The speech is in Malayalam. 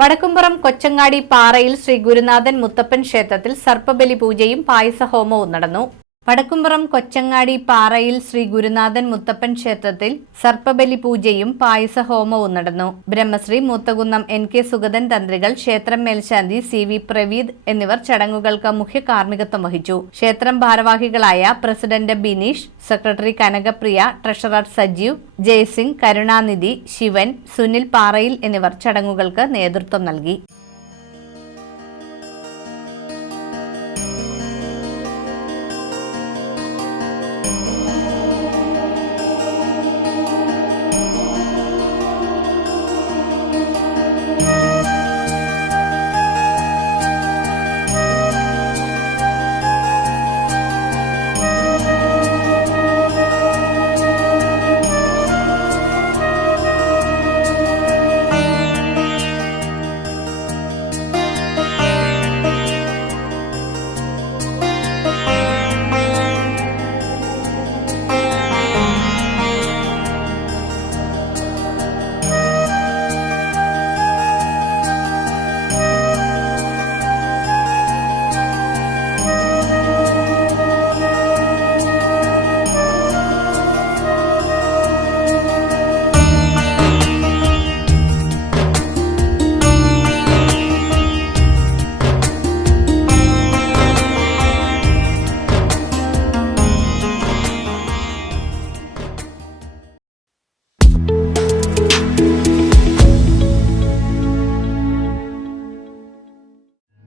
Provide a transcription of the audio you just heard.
വടക്കുംപുറം കൊച്ചങ്ങാടി പാറയിൽ ശ്രീ ഗുരുനാഥൻ മുത്തപ്പൻ ക്ഷേത്രത്തിൽ സർപ്പബലി പൂജയും പായസഹോമവും നടന്നു വടക്കുംപുറം കൊച്ചങ്ങാടി പാറയിൽ ശ്രീ ഗുരുനാഥൻ മുത്തപ്പൻ ക്ഷേത്രത്തിൽ സർപ്പബലി പൂജയും പായസ ഹോമവും നടന്നു. ബ്രഹ്മശ്രീ മൂത്തകുന്നം എൻ കെ സുഗതൻ തന്ത്രികൾ ക്ഷേത്രം മേൽശാന്തി സി വി പ്രവീദ് എന്നിവർ ചടങ്ങുകൾക്ക് മുഖ്യ കാർമ്മികത്വം വഹിച്ചു. ക്ഷേത്രം ഭാരവാഹികളായ president Bineesh secretary Kanakapriya treasurer Sajeev Jayasingh Karunanidhi Sivan Sunil Parayil എന്നിവർ ചടങ്ങുകൾക്ക് നേതൃത്വം നൽകി.